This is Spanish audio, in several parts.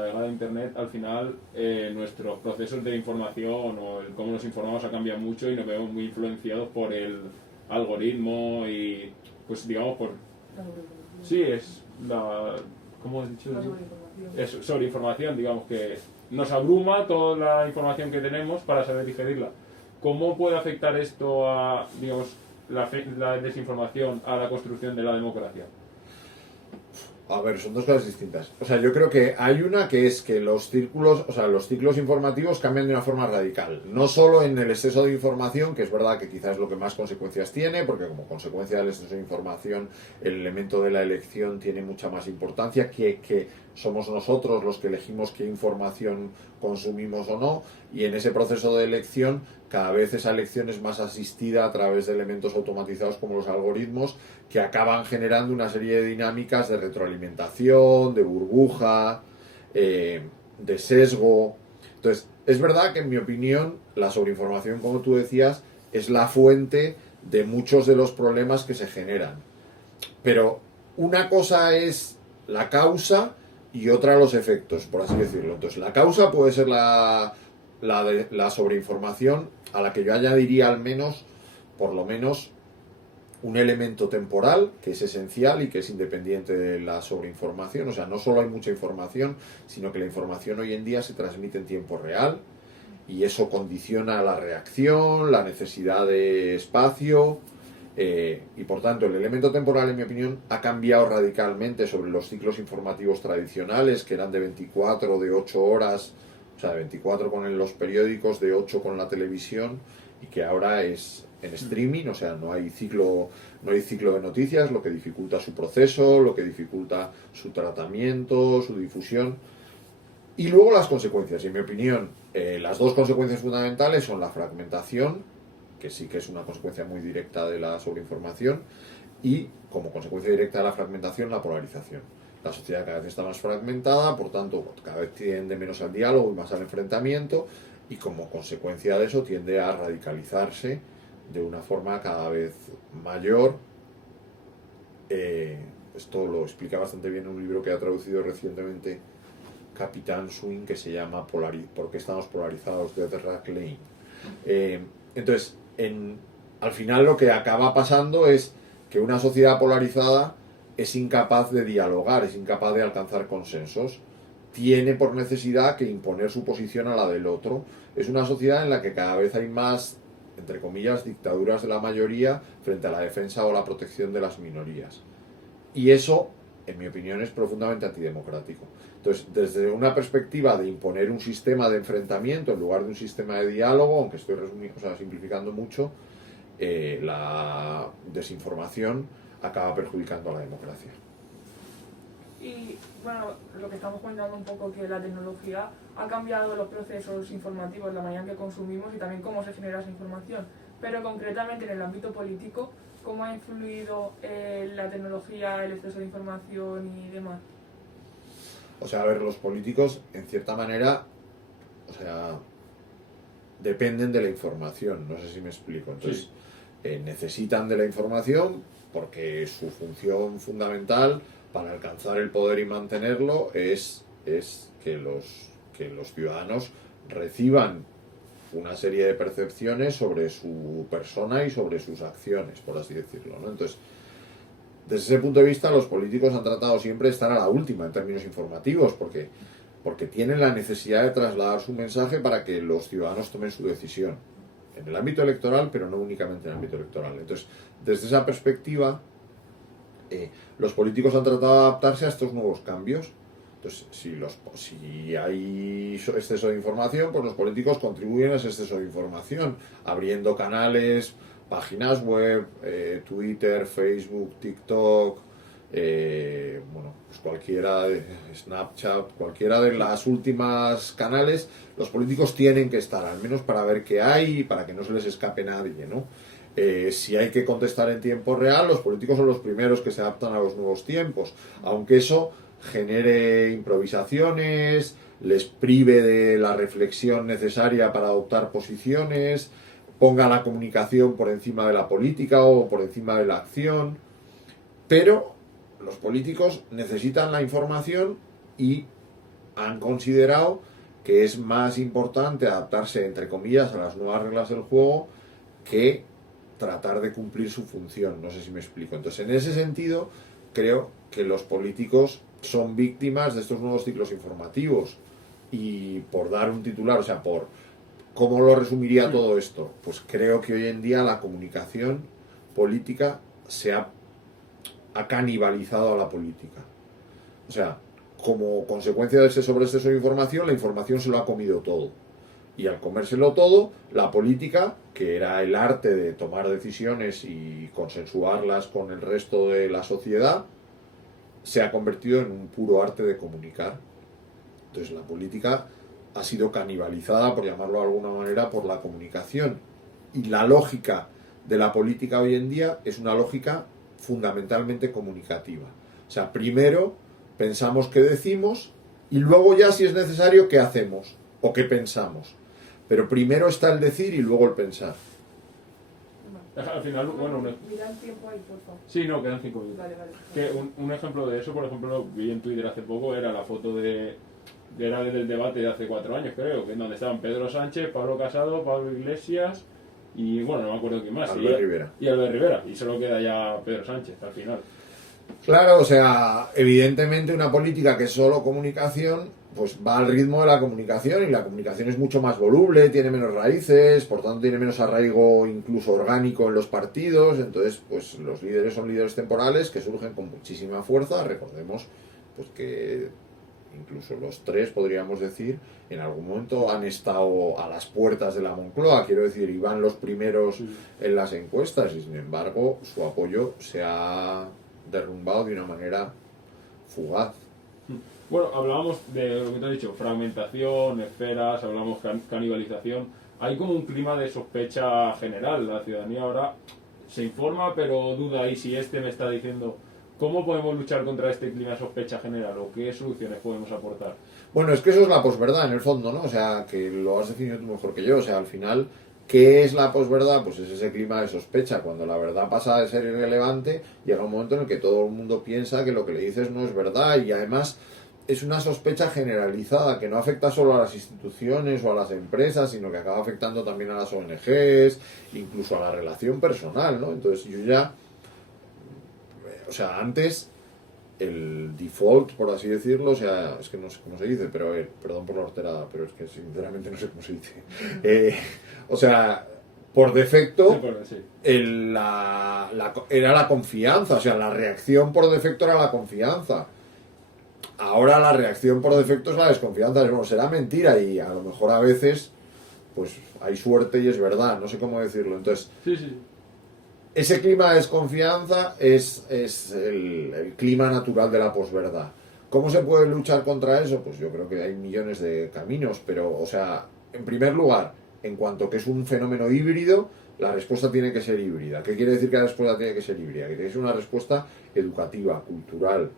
llegada de Internet, al final nuestros procesos de información o el cómo nos informamos ha cambiado mucho y nos vemos muy influenciados por el algoritmo y, pues digamos, por... Sí, es la... ¿Cómo has dicho? La sobreinformación. Es sobreinformación, digamos, que nos abruma toda la información que tenemos para saber digerirla. ¿Cómo puede afectar esto a, digamos, la desinformación a la construcción de la democracia? A ver, son dos cosas distintas. O sea, yo creo que hay una que es que los círculos, o sea, los ciclos informativos cambian de una forma radical. No solo en el exceso de información, que es verdad que quizás es lo que más consecuencias tiene, porque como consecuencia del exceso de información, el elemento de la elección tiene mucha más importancia que somos nosotros los que elegimos qué información consumimos o no, y en ese proceso de elección cada vez esa elección es más asistida a través de elementos automatizados como los algoritmos, que acaban generando una serie de dinámicas de retroalimentación, de burbuja, de sesgo. Entonces, es verdad que en mi opinión la sobreinformación, como tú decías, es la fuente de muchos de los problemas que se generan. Pero una cosa es la causa y otra los efectos, por así decirlo. Entonces, la causa puede ser la sobreinformación, a la que yo añadiría al menos, por lo menos, un elemento temporal que es esencial y que es independiente de la sobreinformación. O sea, no solo hay mucha información, sino que la información hoy en día se transmite en tiempo real y eso condiciona la reacción, la necesidad de espacio, y por tanto el elemento temporal, en mi opinión, ha cambiado radicalmente sobre los ciclos informativos tradicionales, que eran de 24 o de 8 horas, o sea, de 24 con los periódicos, de 8 con la televisión, y que ahora es en streaming. O sea, no hay ciclo de noticias, lo que dificulta su proceso, lo que dificulta su tratamiento, su difusión. Y luego las consecuencias. Y en mi opinión, las dos consecuencias fundamentales son la fragmentación, que sí que es una consecuencia muy directa de la sobreinformación, y como consecuencia directa de la fragmentación, la polarización. La sociedad cada vez está más fragmentada, por tanto, cada vez tiende menos al diálogo y más al enfrentamiento, y como consecuencia de eso tiende a radicalizarse de una forma cada vez mayor. Esto lo explica bastante bien un libro que ha traducido recientemente Capitán Swing, que se llama ¿Por qué estamos polarizados?, de Derek Lane. Entonces, al final lo que acaba pasando es que una sociedad polarizada es incapaz de dialogar, es incapaz de alcanzar consensos, tiene por necesidad que imponer su posición a la del otro. Es una sociedad en la que cada vez hay más, entre comillas, dictaduras de la mayoría frente a la defensa o la protección de las minorías. Y eso, en mi opinión, es profundamente antidemocrático. Entonces, desde una perspectiva de imponer un sistema de enfrentamiento en lugar de un sistema de diálogo, aunque estoy simplificando mucho, la desinformación acaba perjudicando a la democracia. Y bueno, lo que estamos comentando un poco, que la tecnología ha cambiado los procesos informativos, la manera en que consumimos y también cómo se genera esa información. Pero concretamente en el ámbito político, ¿cómo ha influido la tecnología, el exceso de información y demás? O sea, a ver, los políticos, en cierta manera, o sea, dependen de la información, no sé si me explico. Entonces, necesitan de la información porque su función fundamental para alcanzar el poder y mantenerlo es que los ciudadanos reciban una serie de percepciones sobre su persona y sobre sus acciones, por así decirlo, ¿no? Entonces, desde ese punto de vista, los políticos han tratado siempre de estar a la última en términos informativos, porque tienen la necesidad de trasladar su mensaje para que los ciudadanos tomen su decisión en el ámbito electoral, pero no únicamente en el ámbito electoral. Entonces, desde esa perspectiva, los políticos han tratado de adaptarse a estos nuevos cambios. Entonces, si hay exceso de información, pues los políticos contribuyen a ese exceso de información, abriendo canales, páginas web, Twitter, Facebook, TikTok, pues cualquiera de Snapchat, cualquiera de las últimas canales. Los políticos tienen que estar, al menos para ver qué hay y para que no se les escape nadie, ¿no? Si hay que contestar en tiempo real, los políticos son los primeros que se adaptan a los nuevos tiempos, aunque eso genere improvisaciones, les prive de la reflexión necesaria para adoptar posiciones, ponga la comunicación por encima de la política o por encima de la acción. Pero los políticos necesitan la información y han considerado que es más importante adaptarse, entre comillas, a las nuevas reglas del juego que tratar de cumplir su función. No sé si me explico. Entonces, en ese sentido, creo que los políticos son víctimas de estos nuevos ciclos informativos. Y por dar un titular, o sea, por ¿cómo lo resumiría todo esto? Pues creo que hoy en día la comunicación política ha canibalizado a la política. O sea, como consecuencia de ese sobreexceso de información, la información se lo ha comido todo. Y al comérselo todo, la política, que era el arte de tomar decisiones y consensuarlas con el resto de la sociedad, se ha convertido en un puro arte de comunicar. Entonces la política ha sido canibalizada, por llamarlo de alguna manera, por la comunicación. Y la lógica de la política hoy en día es una lógica fundamentalmente comunicativa. O sea, primero pensamos qué decimos y luego ya, si es necesario, qué hacemos o qué pensamos. Pero primero está el decir y luego el pensar. Al final, bueno, Mira el tiempo ahí, por favor. sí, no, quedan 5 minutos. Vale. Que un ejemplo de eso, por ejemplo, vi en Twitter hace poco, era la foto era del debate de hace 4 años, creo, que donde estaban Pedro Sánchez, Pablo Casado, Pablo Iglesias y, bueno, no me acuerdo quién más. Albert Rivera. Y Albert Rivera, y solo queda ya Pedro Sánchez al final. Claro, o sea, evidentemente una política que es solo comunicación, pues va al ritmo de la comunicación, y la comunicación es mucho más voluble, tiene menos raíces, por tanto tiene menos arraigo incluso orgánico en los partidos. Entonces, pues los líderes son líderes temporales que surgen con muchísima fuerza. Recordemos pues que incluso los tres, podríamos decir, en algún momento han estado a las puertas de la Moncloa, quiero decir, iban los primeros en las encuestas, y sin embargo su apoyo se ha derrumbado de una manera fugaz. Bueno, hablábamos de lo que te he dicho, fragmentación, esferas, hablamos canibalización. Hay como un clima de sospecha general. La ciudadanía ahora se informa, pero duda, y si me está diciendo, ¿cómo podemos luchar contra este clima de sospecha general o qué soluciones podemos aportar? Bueno, es que eso es la posverdad en el fondo, ¿no? O sea, que lo has definido tú mejor que yo. O sea, al final, ¿qué es la posverdad? Pues es ese clima de sospecha. Cuando la verdad pasa de ser irrelevante, llega un momento en el que todo el mundo piensa que lo que le dices no es verdad, y además es una sospecha generalizada que no afecta solo a las instituciones o a las empresas, sino que acaba afectando también a las ONGs, incluso a la relación personal, ¿no? Entonces yo ya, o sea, antes el default, por así decirlo, o sea, es que no sé cómo se dice, pero perdón por la horterada, pero es que sinceramente no sé cómo se dice. O sea, por defecto, Sí. era la confianza, o sea, la reacción por defecto era la confianza. Ahora la reacción por defecto es la desconfianza. Bueno, será mentira, y a lo mejor a veces pues hay suerte y es verdad, no sé cómo decirlo. Entonces, Sí. ese clima de desconfianza es el clima natural de la posverdad. ¿Cómo se puede luchar contra eso? Pues yo creo que hay millones de caminos, pero, o sea, en primer lugar, en cuanto que es un fenómeno híbrido, la respuesta tiene que ser híbrida. ¿Qué quiere decir que la respuesta tiene que ser híbrida? Que tiene que ser una respuesta educativa, cultural,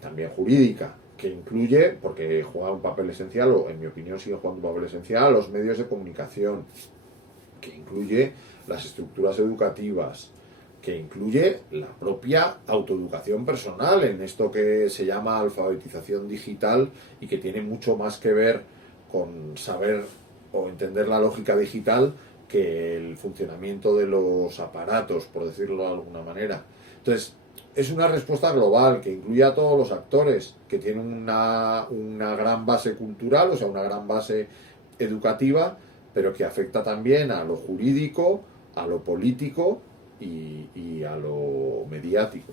también jurídica, que incluye, porque juega un papel esencial, o en mi opinión sigue jugando un papel esencial, los medios de comunicación, que incluye las estructuras educativas, que incluye la propia autoeducación personal, en esto que se llama alfabetización digital, y que tiene mucho más que ver con saber o entender la lógica digital que el funcionamiento de los aparatos, por decirlo de alguna manera. Entonces, es una respuesta global que incluye a todos los actores, que tienen una gran base cultural, o sea, una gran base educativa, pero que afecta también a lo jurídico, a lo político y a lo mediático.